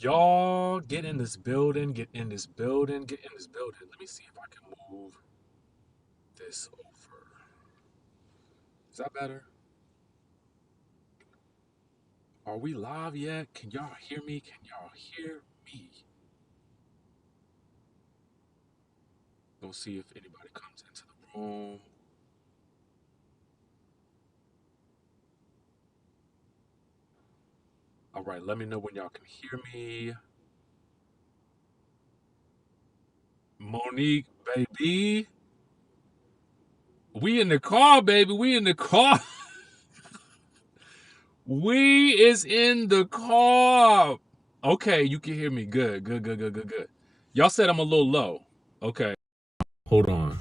Y'all get in this building, get in this building, get in this building. Let me see if I can move this over. Is that better? Are we live yet? Can y'all hear me? Can y'all hear me? Go see if anybody comes into the room. All right, let me know when y'all can hear me. Monique, baby. We in the car, baby. We in the car. We is in the car. Okay, you can hear me. Good, good, good, good, good, good. Y'all said I'm a little low. Okay. Hold on.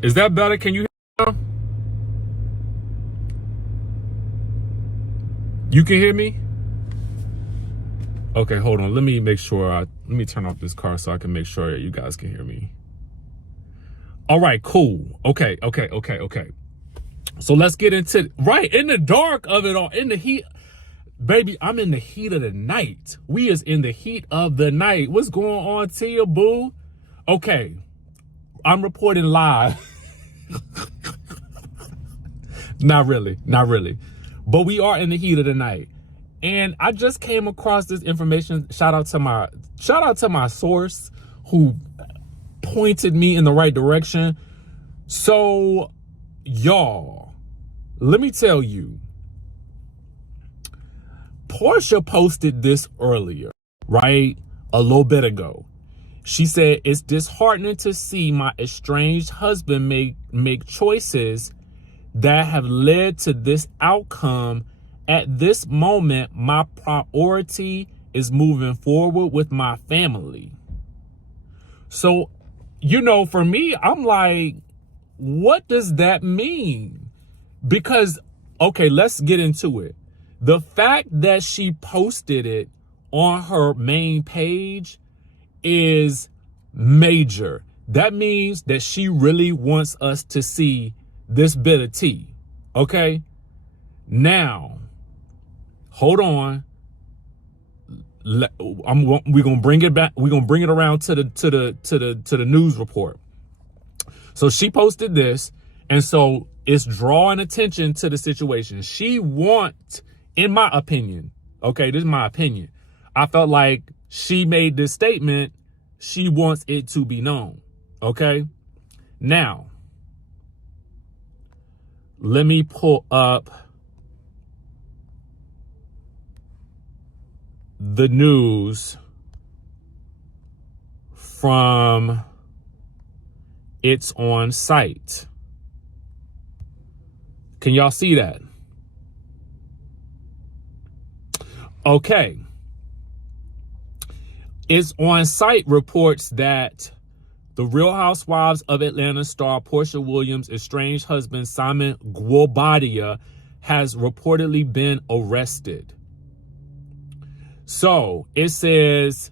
Is that better? Can you hear me now? You can hear me? Okay, hold on. Let me make sure. Let me turn off this car so I can make sure you guys can hear me. All right, cool. Okay. So let's get into right in the dark of it all, in the heat. Baby, I'm in the heat of the night. We is in the heat of the night. What's going on, Tia Boo? Okay, I'm reporting live. Not really. But we are in the heat of the night. And I just came across this information. Shout out to my source who pointed me in the right direction. So, y'all, let me tell you. Porsha posted this earlier, right? A little bit ago. She said, it's disheartening to see my estranged husband make choices that have led to this outcome. At this moment, my priority is moving forward with my family. So, for me, I'm like, what does that mean? Because, okay, let's get into it. The fact that she posted it on her main page is major. That means that she really wants us to see this bit of tea. Okay? Now, hold on. We're gonna bring it back. We're gonna bring it around to the news report. So she posted this, and so it's drawing attention to the situation. She wants, in my opinion, okay, this is my opinion, I felt like she made this statement. She wants it to be known. Okay. Now, let me pull up the news from its on site. Can y'all see that? Okay. Its on site reports that the Real Housewives of Atlanta star Porsha Williams' estranged husband Simon Guobadia has reportedly been arrested. So it says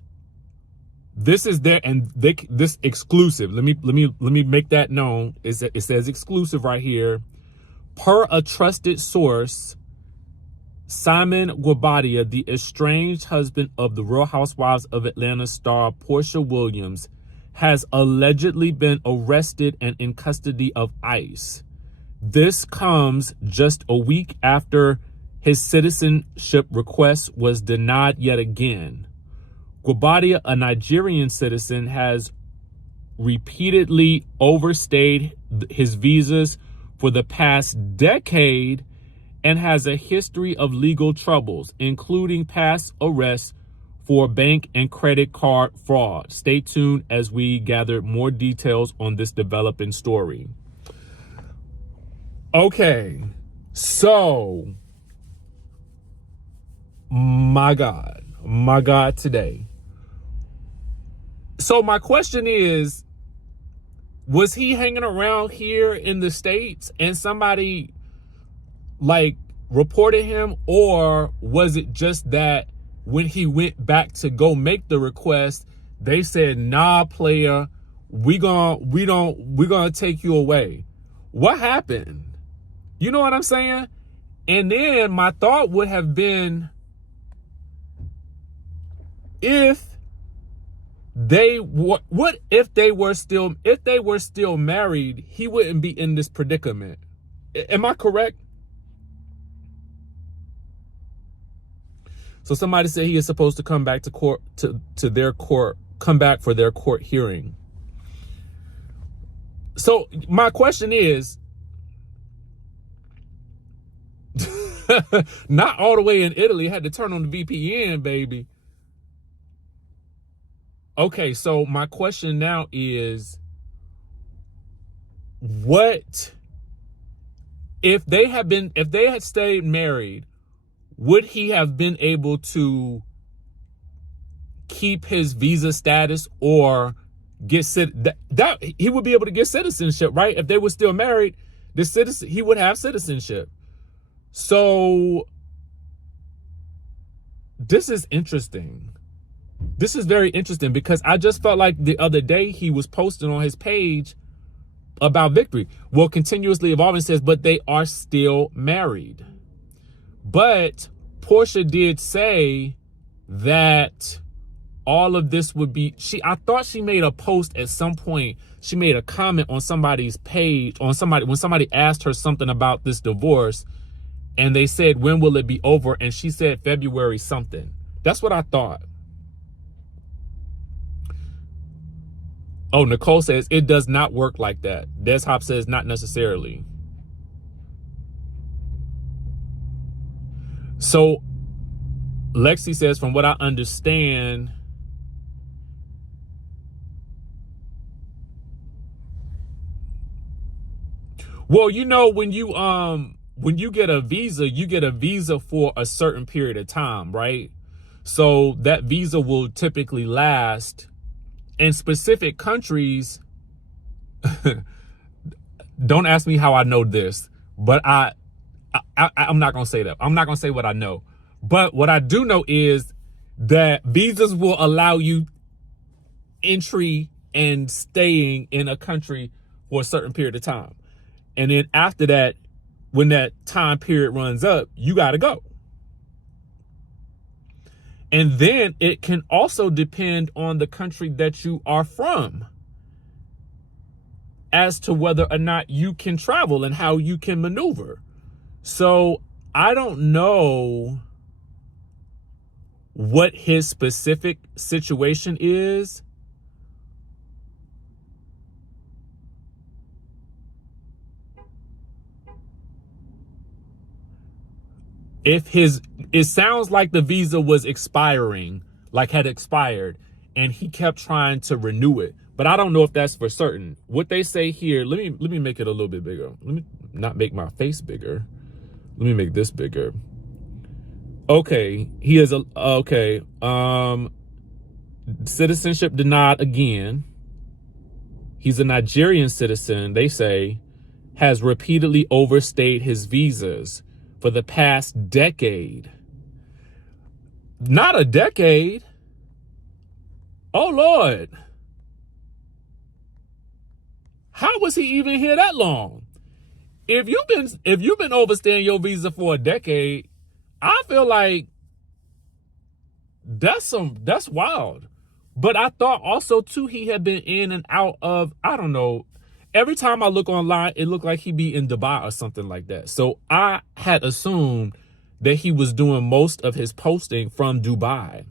this is there, and this exclusive. Let me make that known. It says exclusive right here. Per a trusted source, Simon Guobadia, the estranged husband of the Real Housewives of Atlanta star Porsha Williams, has allegedly been arrested and in custody of ICE. This comes just a week after his citizenship request was denied yet again. Guobadia, a Nigerian citizen, has repeatedly overstayed his visas for the past decade and has a history of legal troubles, including past arrests for bank and credit card fraud. Stay tuned as we gather more details on this developing story. Okay, so my God today. So my question is, was he hanging around here in the States and somebody like reported him, or was it just that when he went back to go make the request, they said, nah, player, we're gonna take you away? What happened? You know what I'm saying? And then my thought would have been, if what if they were still married, he wouldn't be in this predicament. Am I correct? So somebody said he is supposed to come back to court to their court, come back for their court hearing. So my question is, not all the way in Italy, had to turn on the VPN, baby. Okay, so my question now is, what if they had stayed married, would he have been able to keep his visa status or get that he would be able to get citizenship, right? If they were still married, he would have citizenship. So this is interesting. This is very interesting because I just felt like the other day he was posting on his page about victory. Well, continuously evolving says, but they are still married. But Porsha did say that all of this would be, I thought she made a post at some point. She made a comment on somebody's page, when somebody asked her something about this divorce, and they said, when will it be over? And she said February something. That's what I thought. Oh, Nicole says it does not work like that. Des Hop says not necessarily. So Lexi says, from what I understand, well, you know, when you get a visa for a certain period of time, right? So that visa will typically last in specific countries. Don't ask me how I know this, but I'm not going to say that. I'm not going to say what I know. But what I do know is that visas will allow you entry and staying in a country for a certain period of time. And then after that, when that time period runs up, you got to go. And then it can also depend on the country that you are from as to whether or not you can travel and how you can maneuver. So I don't know what his specific situation is. It sounds like the visa was expiring, like had expired, and he kept trying to renew it. But I don't know if that's for certain. What they say here, let me make it a little bit bigger. Let me not make my face bigger. Let me make this bigger. Okay, he is okay. Citizenship denied again. He's a Nigerian citizen, they say, has repeatedly overstayed his visas for the past decade. Not a decade. Oh, Lord. How was he even here that long? If you've been overstaying your visa for a decade, I feel like that's wild. But I thought also too he had been in and out of, I don't know. Every time I look online, it looked like he'd be in Dubai or something like that. So I had assumed that he was doing most of his posting from Dubai.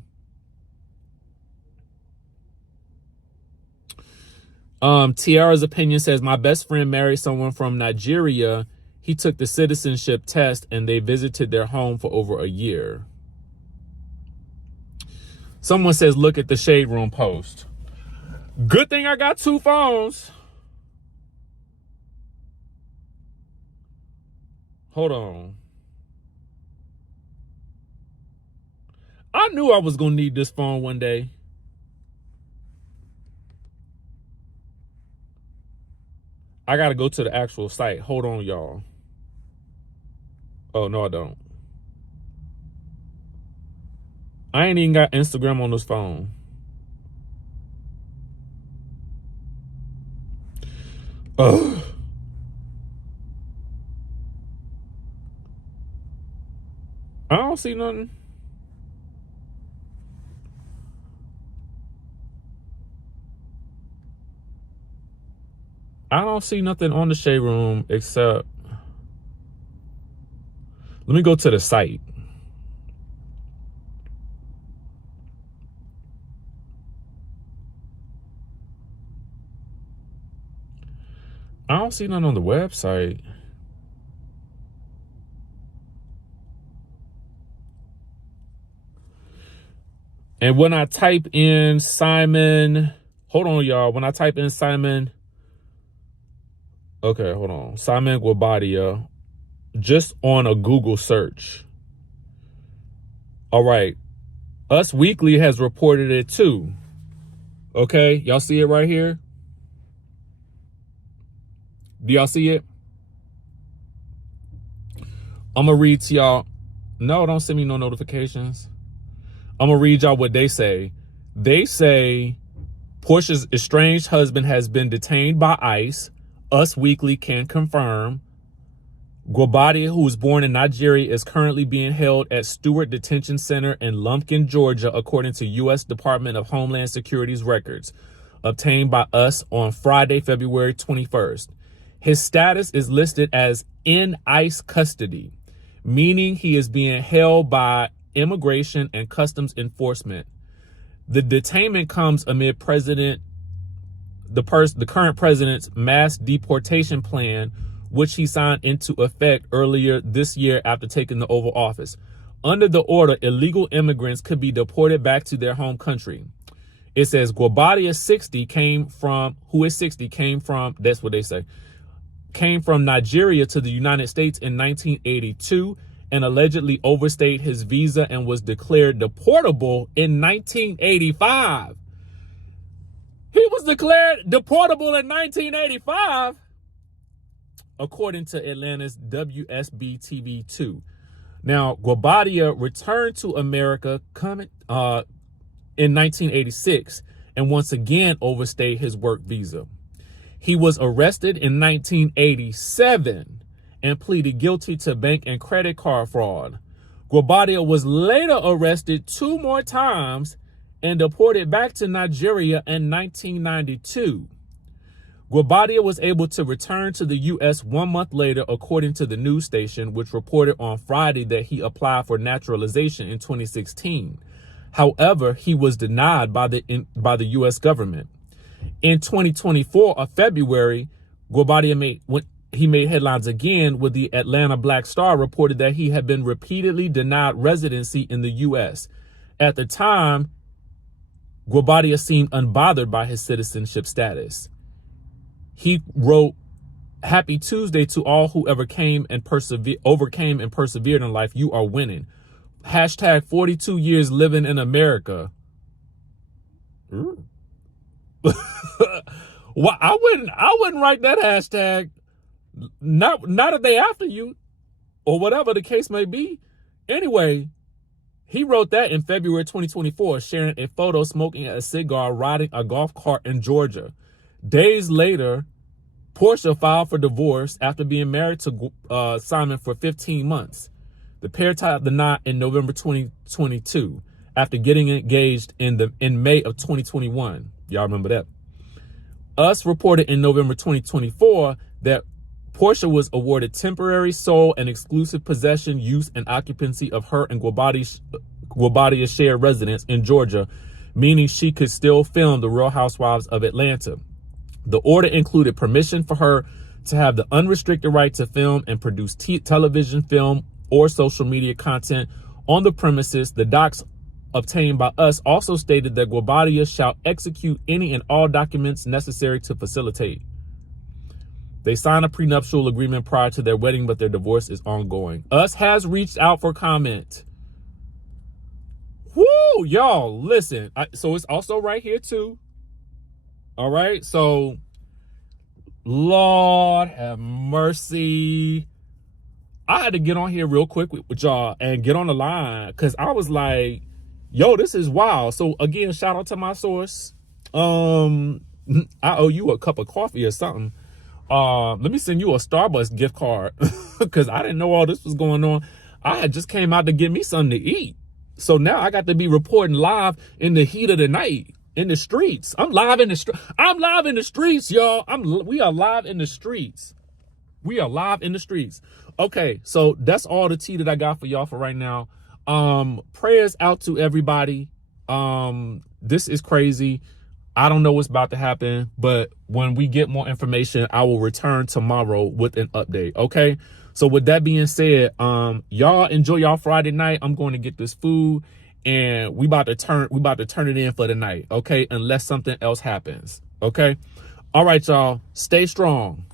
Tiara's opinion says, my best friend married someone from Nigeria. He took the citizenship test and they visited their home for over a year. Someone says, look at the Shade Room post. Good thing I got two phones. Hold on. I knew I was going to need this phone one day. I got to go to the actual site. Hold on, y'all. Oh, no, I don't. I ain't even got Instagram on this phone. Ugh. I don't see nothing. I don't see nothing on the Shade Room except, let me go to the site. I don't see nothing on the website. And when I type in Simon, hold on, y'all. When I type in Simon, okay, hold on. Simon Guobadia, just on a Google search. All right. Us Weekly has reported it too. Okay, y'all see it right here? Do y'all see it? I'm going to read to y'all. No, don't send me no notifications. I'm going to read y'all what they say. They say Portia's estranged husband has been detained by ICE. Us Weekly can confirm. Guobadia, who was born in Nigeria, is currently being held at Stewart Detention Center in Lumpkin, Georgia, according to U.S. Department of Homeland Security's records obtained by us on Friday, February 21st. His status is listed as in ICE custody, meaning he is being held by Immigration and Customs Enforcement. The detainment comes amid the current president's mass deportation plan, which he signed into effect earlier this year after taking the Oval Office. Under the order, illegal immigrants could be deported back to their home country. It says Guobadia, that's what they say, came from Nigeria to the United States in 1982 and allegedly overstayed his visa and was declared deportable in 1985. He was declared deportable in 1985, according to Atlanta's WSB TV 2. Now, Guobadia returned to America in 1986 and once again overstayed his work visa. He was arrested in 1987 and pleaded guilty to bank and credit card fraud. Guobadia was later arrested 2 more times and deported back to Nigeria in 1992. Guobadia was able to return to the U.S. 1 month later, according to the news station, which reported on Friday that he applied for naturalization in 2016. However, he was denied by the U.S. government. In 2024 of February, Guobadia made headlines again when the Atlanta Black Star reported that he had been repeatedly denied residency in the U.S. At the time, Guobadia seemed unbothered by his citizenship status. He wrote, "Happy Tuesday to all who overcame and persevered in life. You are winning. Hashtag 42 years living in America." Well, I wouldn't write that hashtag. Not a day after you, or whatever the case may be. Anyway, he wrote that in February 2024, sharing a photo smoking a cigar, riding a golf cart in Georgia. Days later, Portia filed for divorce after being married to Simon for 15 months. The pair tied the knot in November 2022 after getting engaged in May of 2021. Y'all remember that? Us reported in November 2024 that Portia was awarded temporary sole and exclusive possession, use, and occupancy of her and Guobadia's shared residence in Georgia, meaning she could still film The Real Housewives of Atlanta. The order included permission for her to have the unrestricted right to film and produce television, film, or social media content on the premises. The docs obtained by us also stated that Guobadia shall execute any and all documents necessary to facilitate. They signed a prenuptial agreement prior to their wedding, but their divorce is ongoing. Us has reached out for comment. Woo, y'all, listen. So it's also right here too. All right, so Lord have mercy. I had to get on here real quick with y'all and get on the line because I was like, yo, this is wild. So again, shout out to my source. I owe you a cup of coffee or something. Let me send you a Starbucks gift card because I didn't know all this was going on. I had just came out to get me something to eat. So now I got to be reporting live in the heat of the night. in the streets. I'm live in the street. I'm live in the streets, y'all. We are live in the streets. We are live in the streets. Okay, so that's all the tea that I got for y'all for right now. Prayers out to everybody. This is crazy. I don't know what's about to happen, but when we get more information, I will return tomorrow with an update. Okay. So with that being said, y'all enjoy y'all Friday night. I'm going to get this food and we about to turn it in for the night. Okay. Unless something else happens. Okay. All right, y'all. Stay strong.